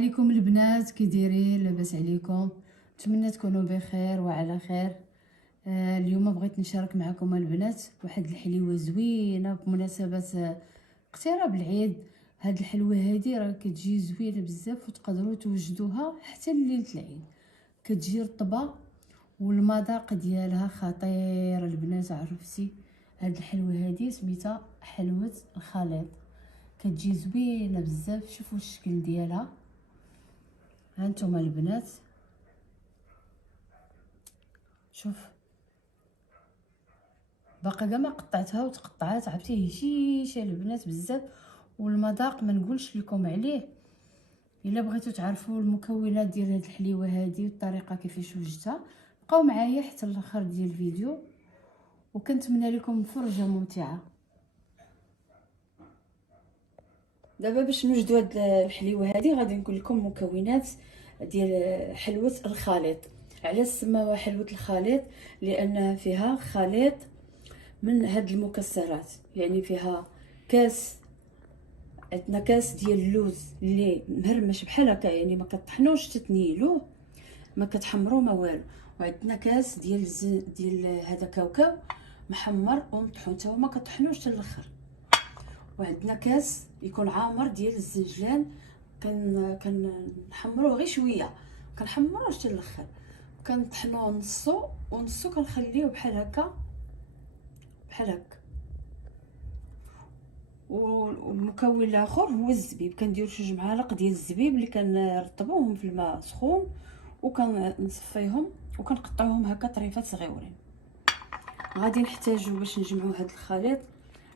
عليكم البنات، كي دايرين؟ لاباس عليكم؟ نتمنى تكونوا بخير وعلى خير. اليوم بغيت نشارك معكم البنات واحد الحليوه زوينه بمناسبه اقتراب العيد. هاد الحلوه هادي راه كتجي زوينه بزاف وتقدروا توجدوها حتى ليله العيد. كتجي رطبه والمذاق ديالها خطير البنات. عرفتي هاد الحلوه هادي سميتها حلوه الخليط، كتجي زوينه بزاف. شوفوا الشكل ديالها، هانتوما البنات، شوف باقا كاع ما قطعتها وتقطعات. عرفتي هشيشه البنات بزاف، والمذاق ما نقولش لكم عليه. الا بغيتوا تعرفوا المكونات ديال هاد الحليوه هادي والطريقه كيفاش وجدتها، بقاو معايا حتى الاخر ديال الفيديو، وكنتمنى لكم فرجه ممتعه. دابا باش نوجدوا هاد الحليوه هادي غادي نقول لكم المكونات ديال حلوه الخليط. علاش سماوها حلوه الخليط؟ لان فيها خليط من هاد المكسرات، يعني فيها كاس، عندنا كاس ديال اللوز اللي مهرمش بحال هكا، يعني ما كطحنوش تتنيلوه، ما كتحمروا ما والو. وعندنا كاس ديال هذا كاوكاو محمر ومطحون حتى هو ما كطحنوش حتى الاخر. وعندنا كاس يكون عامر ديال الزنجلان، كنحمروه غير شويه، كنحمروش حتى الاخر، كنطحنوه نصو ونصو كنخليوه بحال هكا بحال هكا. والمكون الاخر هو الزبيب، كنديروا 2 معالق ديال الزبيب اللي كنرطبوهم في الماء سخون وكنصفيهم وكنقطعوهم هكا طريفات صغيورين. غادي نحتاجو باش نجمعوا هذا الخليط،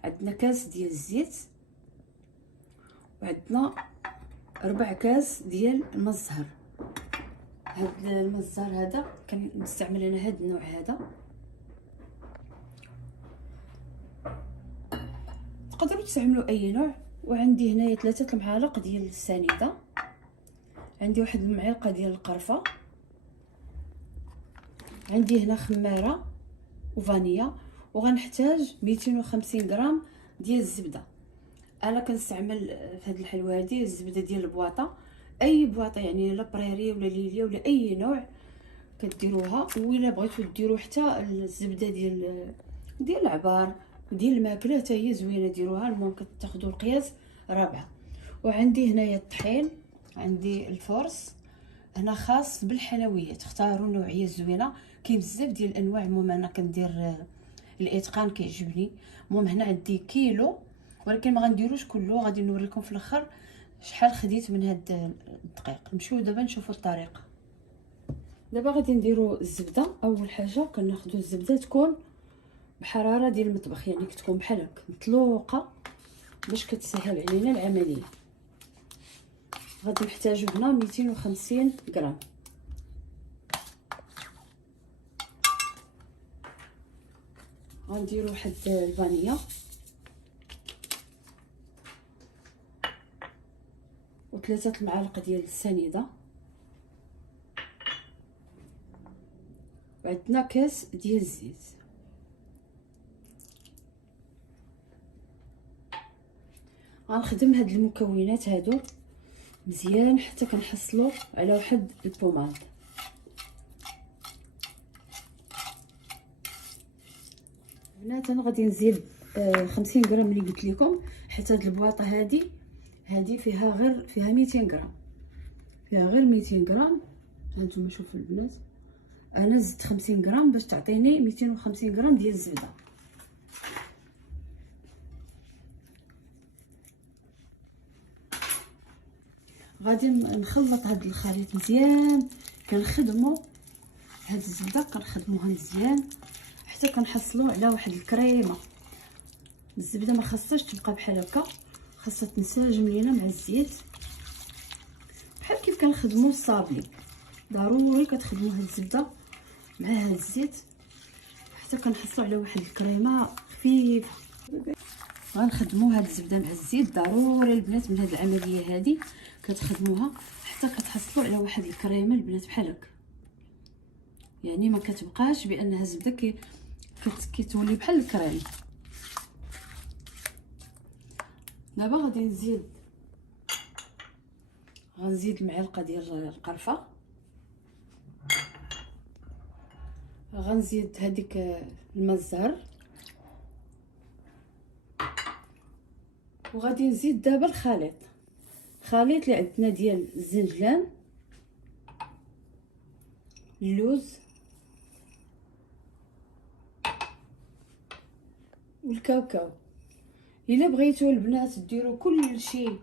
عندنا كاس ديال الزيت، وعندنا 4 كاس ديال الماء الزهر. هاد الماء الزهر هذا كنستعمل انا هاد النوع هذا، تقدروا تستعملوا اي نوع. وعندي هنايا 3 المعالق ديال السنيده، عندي 1 المعلقه ديال القرفه، عندي هنا خماره وفانيا، وغنحتاج 250 غرام ديال الزبده. انا كنستعمل في هذه الحلوه هذه الزبده ديال البواطه، اي بواطه يعني لا بريري ولا ليليا ولا اي نوع كديروها. وإلا بغيتو ديروا حتى الزبده ديال العبار ديال الماكله حتى هي زوينه ديروها. المهم كتاخذوا القياس رابعه. وعندي هنايا الطحين، عندي الفرص هنا خاص بالحلويات، اختاروا نوعيه زوينه، كاين بزاف ديال الانواع. المهم انا كندير الاتقان كيعجبني. المهم هنا عندي كيلو، ولكن ما غنديروش كله، غادي نوريكم في الاخر شحال خديت من هاد الدقيق. نمشيو دابا نشوفوا الطريقه. دابا غادي نديروا الزبده. اول حاجه كناخذوا الزبده تكون بحراره ديال المطبخ، يعني كتكون بحال هكا مطلوقه باش كتسهل علينا العمليه. غادي نحتاجو هنا 250 غرام. غنديروا واحد الفانيلا و3 المعالق ديال السنيده، وعندنا كاس ديال الزيت. غنخدم هاد المكونات هادو مزيان حتى كنحصلوا على واحد البوماد. بنات انا غادي نزيد 50 غرام اللي قلت لكم، حيت هاد البواطه هادي فيها 200 غرام، فيها غير 200 غرام. هانتوما شوفوا البنات، انا زدت 50 غرام باش تعطيني 250 غرام ديال الزبده. غادي نخلط هاد الخليط مزيان، كنخدموا هاد الزبده كنخدموها مزيان حتى كنحصلوا على واحد الكريمه. الزبده ما خاصهاش تبقى بحال هكا، خاصها تنسجم لينا مع الزيت بحال كيف كنخدموا الصابلي. ضروري كتخدموا هاد الزبده مع هاد الزيت حتى كنحصلوا على واحد الكريمه خفيفه. غنخدموا هاد الزبده مع الزيت ضروري البنات. من هاد العمليه هادي كتخدموها حتى كتحصلوا على واحد الكريمه البنات بحال هكا، يعني ما كتبقاش بانها زبده كتولي بحال الكريم. دابا غادي نزيد غنزيد معلقه ديال القرفه، غنزيد هذيك الماء الزهر، وغادي نزيد دابا الخليط اللي عندنا ديال الزنجلان، اللوز والكاوكاو. الا بغيتو البنات ديروا كل شيء،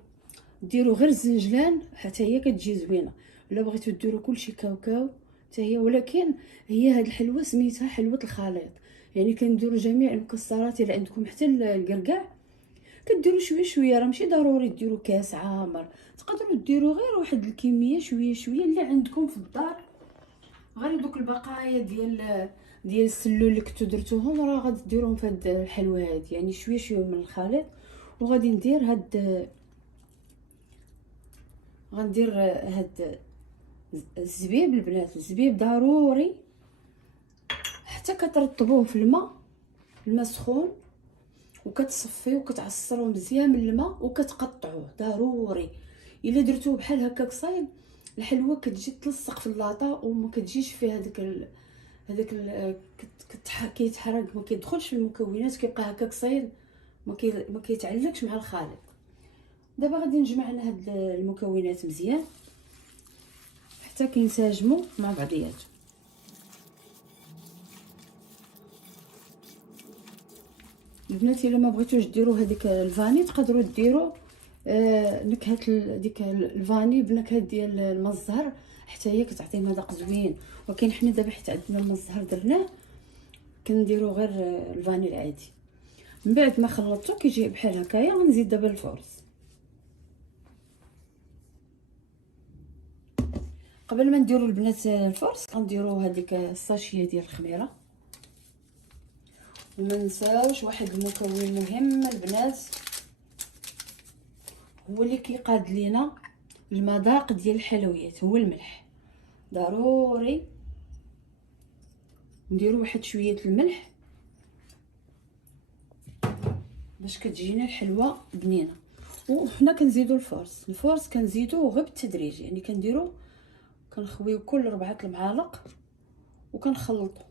ديروا غير الزنجلان حتى هي كتجي زوينه، الا بغيتو ديروا كل شيء كاوكاو حتى هي. ولكن هي هاد الحلوه سميتها حلوه الخليط، يعني كنديروا جميع المكسرات اللي عندكم حتى الكركاع كديروا شويه شويه، راه ماشي ضروري ديروا كاس عامر، تقدروا ديروا غير واحد الكميه شويه شويه اللي عندكم في الدار. غير دوك البقايا ديال السلول اللي كنتو درتوهم راه غادي ديروهم في هاد الحلوه هادي، يعني شويه شويه من الخليط. وغادي ندير هاد الزبيب البنات، الزبيب ضروري حتى كترطبوه في الماء سخون، وكتصفيو وكتعصروه مزيان من الماء وكتقطعوه ضروري. الا درتوه بحال هكاك صايب الحلوه كتجي تلصق في اللاطه وما كتجيش فيها كيتحرق، ما كيدخلش في المكونات، كيبقى هكاك صايب ما كيتعلقش مع الخليط. دابا غادي نجمع انا هاد المكونات مزيان حتى كينسجموا مع بعضياتهم. البنات الا ما بغيتوش ديروا هذيك الفاني تقدروا ديروا نكهه ديك الفاني بنكهه ديال الماء الزهر حتى هي كتعطي مذاق زوين. ولكن حنا دابا حيت عندنا الماء الزهر درناه كنديروا غير الفاني العادي. من بعد ما خلطته كيجي بحال هكايا غنزيد دابا الفورص. قبل ما نديروا البنات الفورص غنديروا هذيك الساشيه ديال الخميره. وما نساوش واحد المكون مهم البنات، هو اللي كيقاد لينا المذاق ديال الحلويات، هو الملح. ضروري نديروا واحد شويه الملح باش كتجينا الحلوه بنينه. وحنا كنزيدوا الفورص كنزيدوه غير بالتدريج، يعني كنخويو كل 4 المعالق وكنخلطو.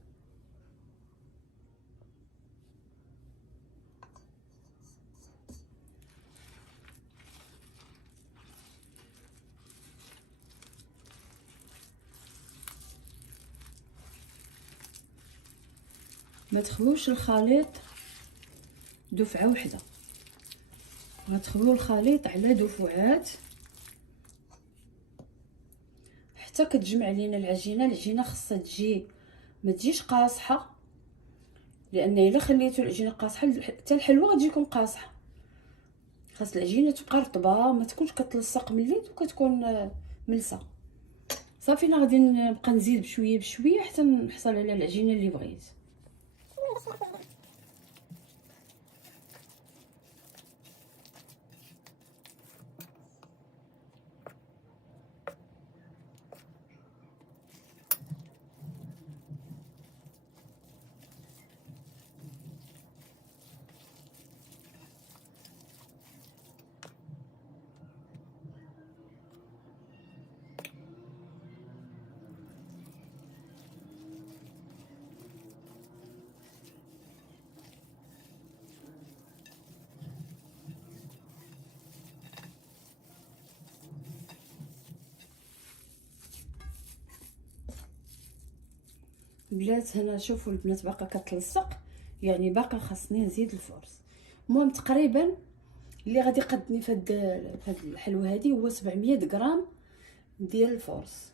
ما تخويوش الخليط دفعه واحده، غتخويو الخليط على دفعات حتى كتجمع لينا العجينه خاصها تجي ما تجيش قاصحه، لان الا خليتو العجينه قاصحه حتى الحلوه غتجيكم قاصحه. خاص العجينه تبقى رطبه ما تكونش كتلصق من اليد وكتكون ملسه. صافي انا غادي نبقى نزيد بشويه بشويه حتى نحصل على العجينه اللي بغيت. بلات هنا شوفوا البنات باقا كتلصق، يعني باقا خاصني نزيد الفرص. المهم تقريبا اللي غادي يقدني في هاد الحلوه هذه هو 700 غرام ديال الفرص.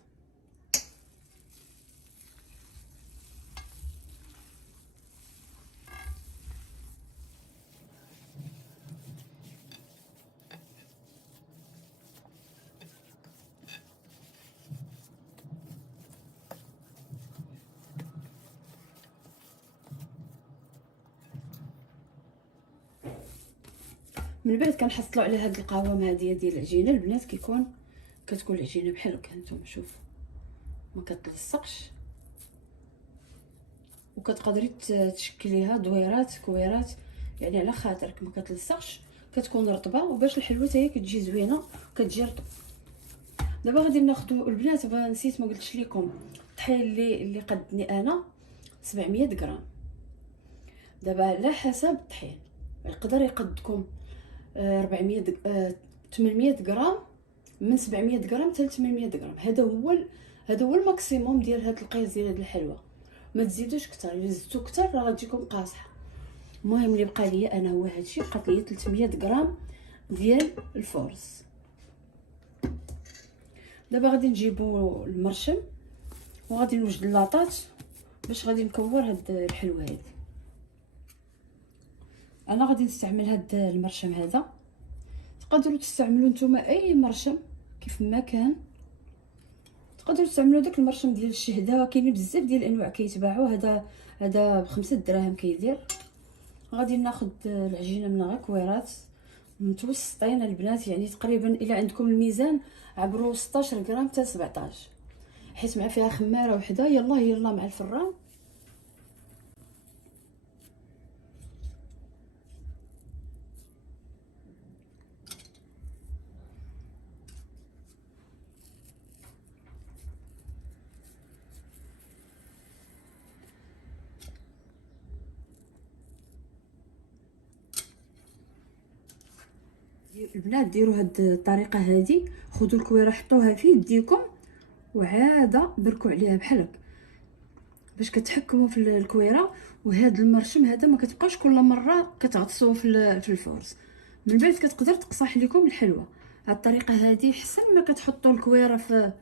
من بعد كنحصلوا على هاد القوام هذه ديال العجينه البنات، كتكون العجينه بحال هكا. نتوما شوفوا ما كتلصقش، وكتقدري تشكليها دويرات كويرات، يعني على خاطرك ما كتلصقش، كتكون رطبه وباش الحلوه حتى هي كتجي زوينه وكتجي رطبه. دابا غادي ناخذوا البنات. نسيت ما قلتش لكم الطحين اللي قدني انا 700 غرام. دابا على حسب الطحين يقدر يقدكم 400 800 غرام، من 700 غرام حتى 800 غرام. هذا هو الماكسيموم ديال هاد القياس ديال هاد الحلوه. ما تزيدوش كتر، الا زدتو كتر راه غتجيكم قاصحه. المهم اللي بقى لي انا هو هادشي، بقات لي 300 غرام ديال الفورص. دابا غادي نجيبو المرشم وغادي نوجد اللاطات باش غادي نكور هاد الحلوه هادي. انا غادي نستعمل هاد المرشم هذا، تقدروا تستعملوا نتوما اي مرشم كيف ما كان. تقدروا تستعملوا داك المرشم ديال الشهده، كاينين بزاف ديال الانواع كيتباعوا. هذا ب5 دراهم كيدير. غادي ناخذ العجينه من غير كويرات متوسطين البنات، يعني تقريبا الى عندكم الميزان عبروا 16 غرام حتى 17، حيت مع فيها خماره وحده. يلا مع الفران. البنات ديروا هاد الطريقه هذه، خذوا الكويره حطوها في يديكم وعاده بركوا عليها بحال هكا باش كتحكموا في الكويره. وهذا المرشم هذا ما كتبقاش كل مره كتعطسوه في الفرز، من بعد كتقدر تقصح لكم الحلوه. هاد الطريقه هذه حسن ما كتحطوا الكويره في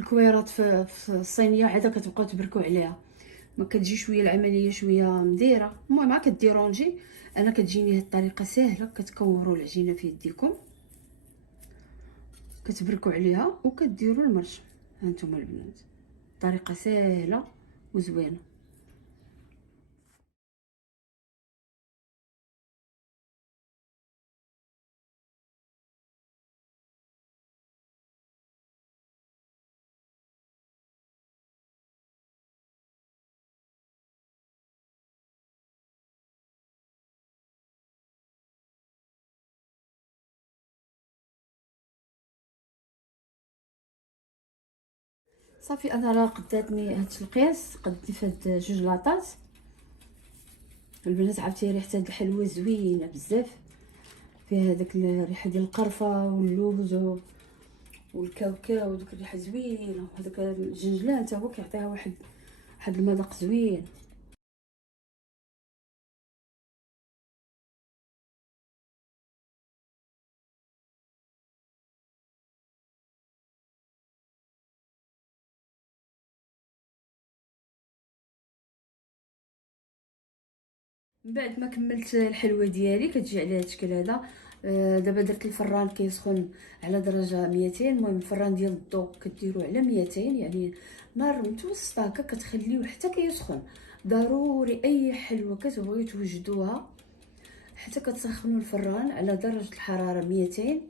الكويرات في الصينيه عاده كتبقاو تبركوا عليها، ما كتجي شويه العمليه شويه مديره. المهم ما كديرونجي. انا كتجيني هاد الطريقه ساهله، كتكوروا العجينه في يديكم كتبركوا عليها وكديروا المرشم. هانتوما البنات طريقه ساهله وزوينه. صافي انا راه قداتني هاد القياس، قدتني في هاد 2 لاطات البنات. عرفتي ريحه هاد الحلوه زوينه بزاف، فيها هذاك الريحه ديال القرفه واللوز والكاوكاو وديك الريحه زوينه، وهذاك الجنجلان حتى هو كيعطيها واحد المذاق زوين. من بعد ما كملت الحلوه ديالي كتجي على هذا الشكل هذا. دابا درت الفران كيسخن على درجه 200. المهم الفران ديال الضوء كديروا على 200، يعني نار متوسطه هكا كتخليوه حتى كيسخن. ضروري اي حلوه كتبغيو توجدوها حتى كتسخنوا الفران على درجه الحراره 200.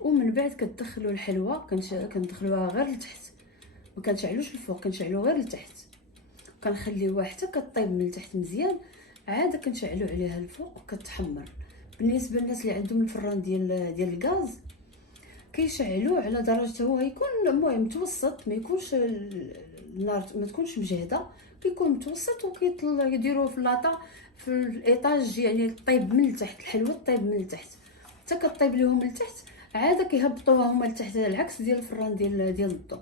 ومن بعد كتدخلوا الحلوه كندخلوها غير لتحت، ما كنشعلوش الفوق، كنشعلو غير لتحت. كنخليوها حتى كطيب من التحت مزيان، عاد كنشعلو عليها الفوق وكتحمر. بالنسبه للناس اللي عندهم الفران ديال الغاز كيشعلوه على درجه هو يكون المهم متوسط، ما يكونش النار ما تكونش مجهده، كيكون متوسط. وكيديروه في لاطا في الايطاج، يعني طيب من التحت الحلوه طيب من التحت حتى كطيب لهم لتحت. عاد كيهبطوها هما لتحت على العكس ديال الفران ديال الضو،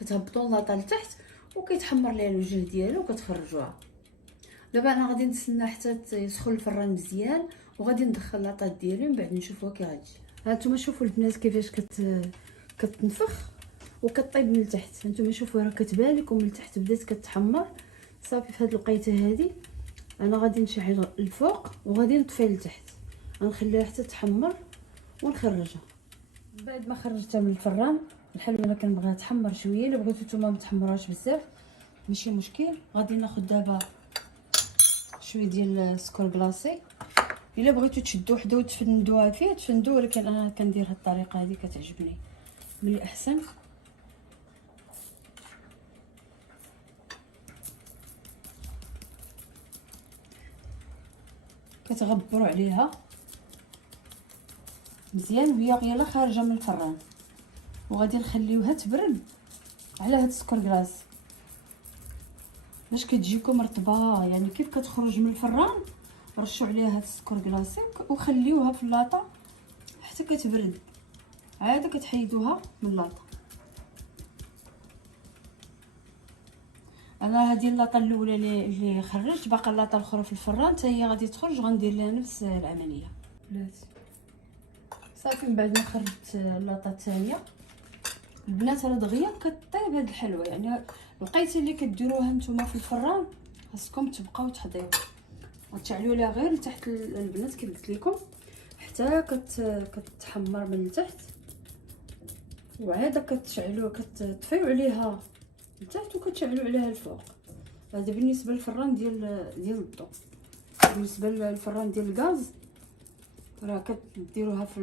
كتهبطوا لاطا لتحت وكيتحمر ليها الوجه ديالو وكتخرجوها. دابا انا غادي نتسنى حتى يسخن الفران مزيان وغادي ندخل لاطات ديالي من بعد نشوفوها كي غتجي. هانتوما شوفوا البنات كيفاش كتنفخ وكطيب من التحت. هانتوما شوفوا راه كتبان لكم من التحت بدات كتحمر. صافي في هذه الوقيته هذه انا غادي نشعل الفوق وغادي نطفي لتحت، غنخليها حتى تحمر ونخرجها. بعد ما خرجتها من الفران الحلوه انا كنبغيها تحمر شويه. الا بغيتو نتوما ما تحمروهاش بزاف ماشي مشكل. غادي ناخذ دابا شويه ديال السكر كلاصي. الا بغيتو تشدوا وحده وتفندوها فيه تفندوا، ولكن انا كندير هاد الطريقه هذه كتعجبني من الاحسن. كتغبروا عليها مزيان وهي يلا خارجه من الفران، وغادي نخليوها تبرد على هاد السكر كلاص باش كتجيكم رطبه. يعني كيف كتخرج من الفران رشوا عليها هاد السكر كلاصي وخليوها في اللاطه حتى كتبرد، عاد كتحيدوها من اللاطه. انا هذه اللاطه الاولى اللي خرجت، باقا اللاطه الاخرى في الفران حتى هي غادي تخرج، غندير لها نفس العمليه. بلاتي صافي من بعد ما خرجت اللاطه الثانيه البنات راه دغيا كطيب هاد الحلوه. يعني الوقيته اللي كديروها نتوما في الفران خاصكم تبقاو تحضيو وتشعلوا لها غير لتحت البنات كي قلت لكم حتى كتحمر من التحت، وعاد كتشعلوا كتطفيو عليها لتحت وكتشعلوا عليها الفوق. هذا بالنسبه للفران ديال الضو. بالنسبه للفران ديال الغاز راه كديروها في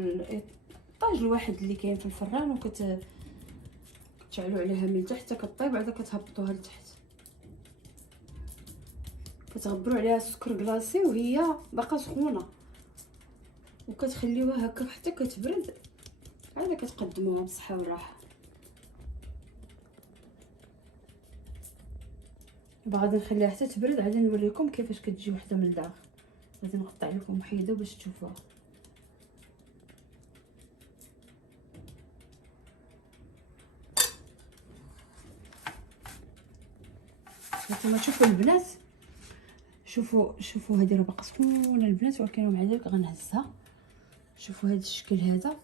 الطاج الواحد اللي كاين في الفران كتشعلوا عليها من تحت كطيب، عاد كتهبطوها لتحت، كتغبروا عليها السكر كلاصي وهي باقا سخونه وكتخليوها هكا حتى كتبرد، عاد كتقدموها بالصحه والراحه. غادي نخليها حتى تبرد عاد نوريكم كيفاش كتجي وحده من الداخل. غادي نقطع لكم وحيده باش تشوفوها. هانتوما شوفوا البنات، شوفوا هذه راه باقا سخونه البنات، ولكن مع ذلك غنهزها. شوفوا هذا الشكل هذا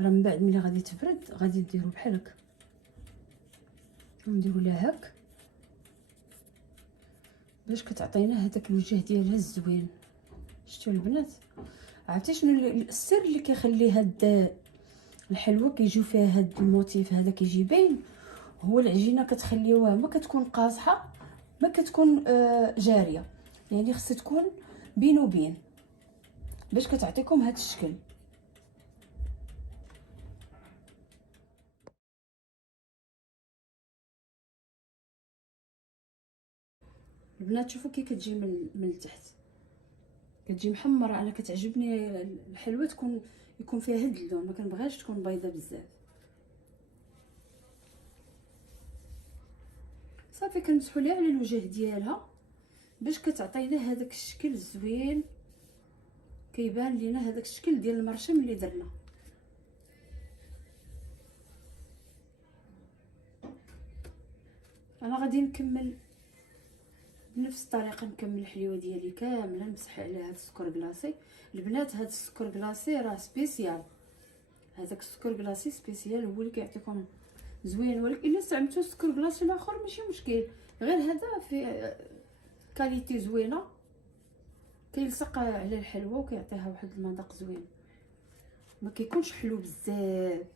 راه من بعد ملي غادي تبرد غادي ديروا بحال هكا، نديروا لها هك باش كتعطينا هذاك الوجه ديالها الزوين. شفتوا البنات؟ عرفتي شنو السر اللي كيخلي هاد الحلوه كيجيو فيها هاد الموتيف هذا كيجي باين؟ هو العجينه كتخليوها ما كتكون قاصحه ما كتكون جاريه، يعني خصها تكون بين وبين باش كتعطيكم هاد الشكل. البنات شوفوا كي كتجي من التحت كتجي محمره. انا كتعجبني الحلوه يكون فيها هاد اللون، ما كنبغيش تكون بيضه بزاف. صافي كنمسحوا ليها على الوجه ديالها باش كتعطينا هذاك الشكل الزوين، كيبان لينا هذاك الشكل ديال المرشم اللي درنا. انا غادي نكمل بنفس الطريقه، نكمل الحليوه ديالي كامله نمسح عليها هاد السكر كلاصي. البنات هاد السكر كلاصي راه سبيسيال، هذاك السكر كلاصي سبيسيال هو اللي كيعطيكم زوين. ولكن الا استعملتوا السكر كلاصي الاخر ماشي مشكل، غير هذا في كاليتي زوينه كيلصق على الحلوه وكيعطيها واحد المذاق زوين، ما كيكونش حلو بزاف.